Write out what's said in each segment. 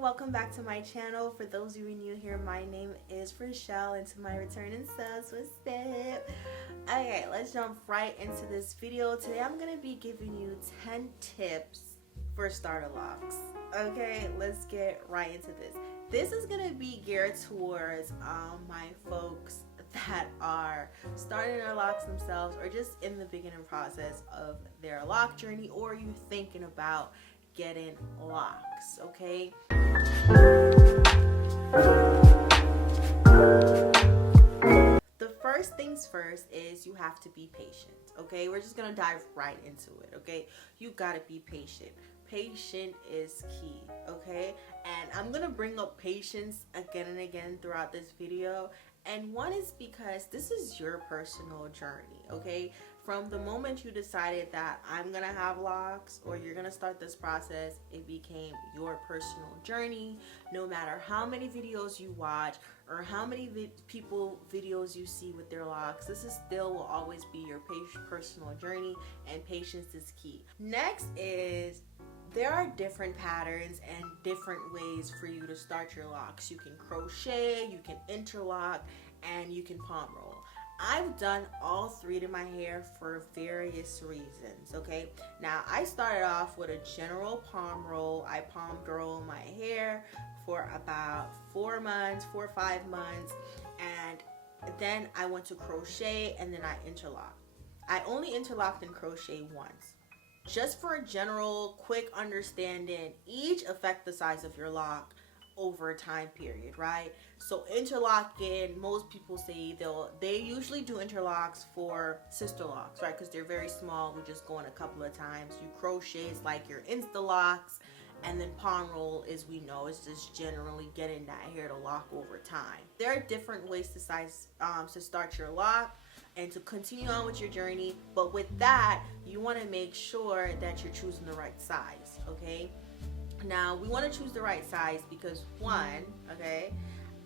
welcome back to my channel. For those of you new here, my name is Rushell, and to my returning subs, what's up? Okay, let's jump right into this video. Today I'm going to be giving you 10 tips for starter locks. Okay, let's get right into this. This is going to be geared towards my folks that are starting their locks themselves, or just in the beginning process of their lock journey, or you thinking about getting locks. Okay, the first things first is you have to be patient. Okay, we're just gonna dive right into it. Okay, you gotta be patient. Patient is key. Okay, and I'm gonna bring up patience again and again throughout this video. And one is because this is your personal journey, okay? From the moment you decided that I'm gonna have locks, or you're gonna start this process, it became your personal journey. No matter how many videos you watch or how many videos you see with their locks, this is still will always be your personal journey, and patience is key. Next is, there are different patterns and different ways for you to start your locks. You can crochet, you can interlock, and you can palm roll. I've done all three to my hair for various reasons, okay? Now, I started off with a general palm roll. I palm roll my hair for about 4 or 5 months, and then I went to crochet, and then I interlocked. I only interlocked and crochet once. Just for a general quick understanding, each affect the size of your lock over a time period, right? So interlocking, most people say they usually do interlocks for sister locks, right? Because they're very small. We just go in a couple of times. You crochet is like your insta locks, and then palm roll, as we know, is just generally getting that hair to lock over time. There are different ways to start your lock and to continue on with your journey, but with that, you want to make sure that you're choosing the right size, okay? Now, we want to choose the right size because, one, okay,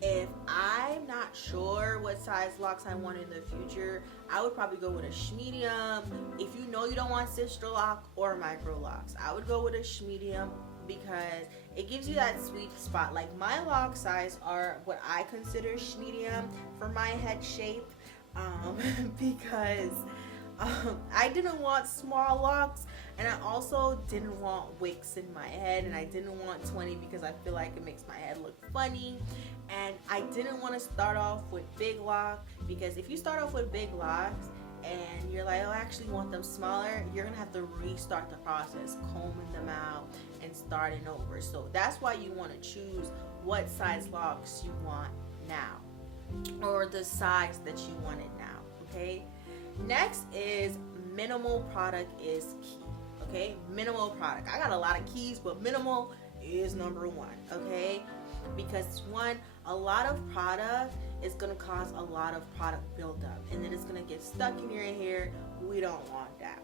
if I'm not sure what size locks I want in the future, I would probably go with a medium. If you know you don't want sister lock or micro locks, I would go with a medium, because it gives you that sweet spot. Like, my lock size are what I consider medium for my head shape, because I didn't want small locks, and I also didn't want wicks in my head, and I didn't want 20 because I feel like it makes my head look funny. And I didn't want to start off with big lock, because if you start off with big locks and you're like, oh, I actually want them smaller, you're gonna have to restart the process, combing them out and starting over. So that's why you want to choose what size locks you want now, or the size that you want it now. Okay, next is minimal product is key. Okay, minimal product. I got a lot of keys, but minimal is number one. Okay, because one, a lot of product is gonna cause a lot of product buildup, and then it's gonna get stuck in your hair. We don't want that.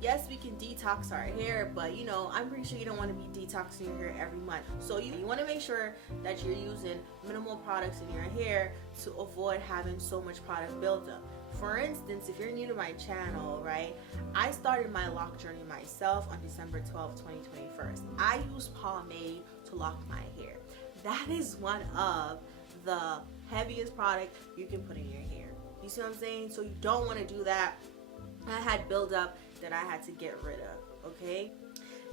Yes, we can detox our hair, but you know, I'm pretty sure you don't want to be detoxing your hair every month. So you want to make sure that you're using minimal products in your hair to avoid having so much product buildup. For instance, if you're new to my channel, right, I started my lock journey myself on December 12, 2021. I use pomade to lock my hair. That is one of the heaviest product you can put in your hair. You see what I'm saying? So you don't want to do that. I had buildup that I had to get rid of. Okay,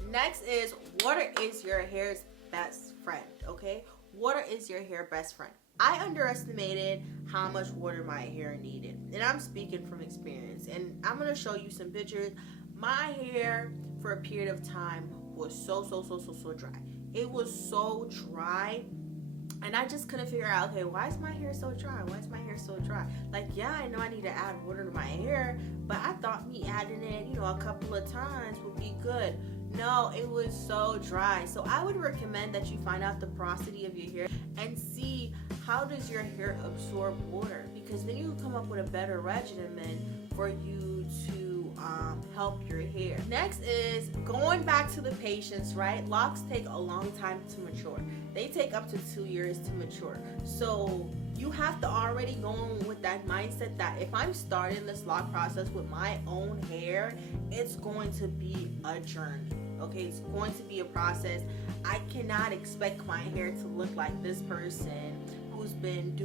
next is, water is your hair's best friend. Okay, water is your hair best friend. I underestimated how much water my hair needed, and I'm speaking from experience, and I'm gonna show you some pictures. My hair for a period of time was so dry. It was so dry, and I just couldn't figure out, okay, why is my hair so dry? Why is my hair so dry? Like, yeah, I know I need to add water to my hair, but I thought me adding it, you know, a couple of times would be good. No, it was so dry. So I would recommend that you find out the porosity of your hair and see how does your hair absorb water, because then you can come up with a better regimen for you to help your hair. Next is going back to the patience, right? Locks take a long time to mature. They take up to 2 years to mature. So you have to already go in with that mindset that if I'm starting this lock process with my own hair, it's going to be a journey. okay? It's going to be a process. I cannot expect my hair to look like this person who's been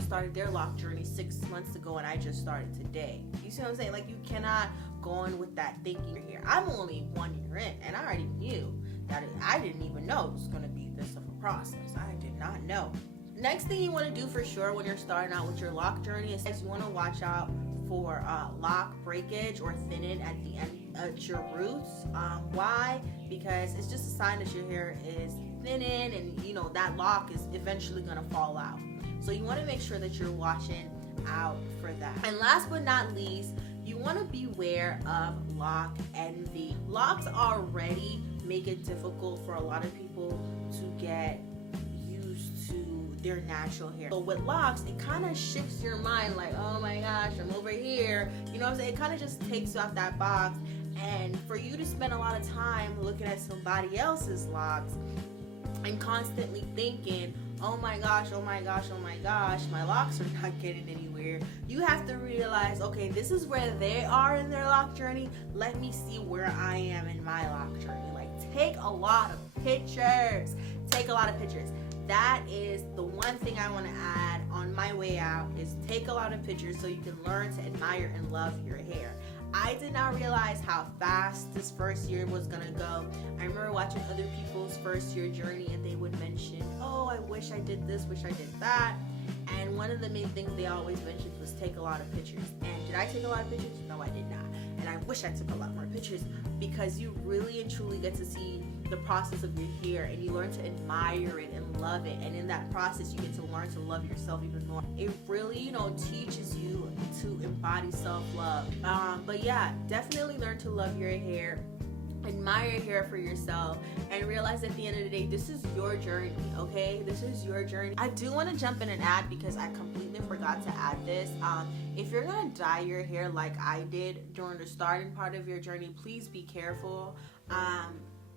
started their lock journey 6 months ago and I just started today. You see what I'm saying? Like, you cannot go in with that thinking here. I'm only 1 year in and I already knew that I didn't even know it was going to be this of a process. I did not know. Next thing you want to do for sure when you're starting out with your lock journey is you want to watch out for lock breakage or thinning at the end at your roots. Why? Because it's just a sign that your hair is thinning and you know that lock is eventually going to fall out. So you want to make sure that you're watching out for that. And last but not least, you want to beware of Loc Envy. Locs already make it difficult for a lot of people to get used to their natural hair. So with locs, it kind of shifts your mind like, oh my gosh, I'm over here. You know what I'm saying? It kind of just takes you out that box. And for you to spend a lot of time looking at somebody else's locks and constantly thinking, oh my gosh, oh my gosh, oh my gosh, my locks are not getting anywhere. You have to realize, okay, this is where they are in their lock journey. Let me see where I am in my lock journey. Like, take a lot of pictures. Take a lot of pictures. That is the one thing I want to add on my way out is take a lot of pictures so you can learn to admire and love your hair. I did not realize how fast this first year was gonna go. I remember watching other people's first year journey and they would mention, oh, I wish I did this, wish I did that. And one of the main things they always mentioned was take a lot of pictures. And did I take a lot of pictures? No, I did not. And I wish I took a lot more pictures because you really and truly get to see the process of your hair and you learn to admire it and love it. And in that process, you get to learn to love yourself even more. It really, you know, teaches you to embody self-love. But yeah, definitely learn to love your hair. Admire your hair for yourself and realize at the end of the day, this is your journey, okay? This is your journey. I do want to jump in and add because I completely forgot to add this. If you're gonna dye your hair like I did during the starting part of your journey, please be careful.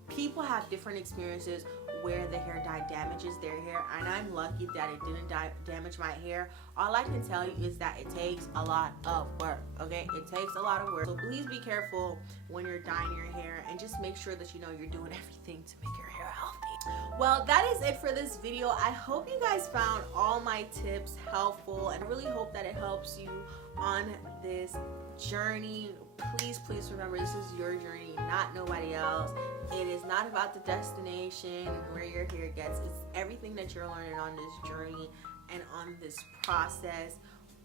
People have different experiences where the hair dye damages their hair, and I'm lucky that it didn't damage my hair. All I can tell you is that it takes a lot of work, okay? It takes a lot of work. So please be careful when you're dyeing your hair and just make sure that you know you're doing everything to make your hair healthy. Well, that is it for this video. I hope you guys found all my tips helpful and I really hope that it helps you on this journey. Please remember, this is your journey, not nobody else. It is not about the destination and where your hair gets. It's everything that you're learning on this journey and on this process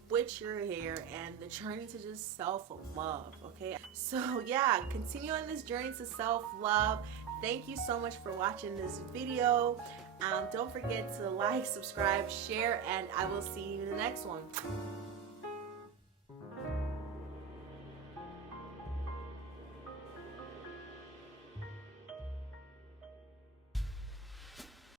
with your hair and the journey to just self-love, okay? So yeah, continue on this journey to self-love. Thank you so much for watching this video. Don't forget to like, subscribe, share, and I will see you in the next one.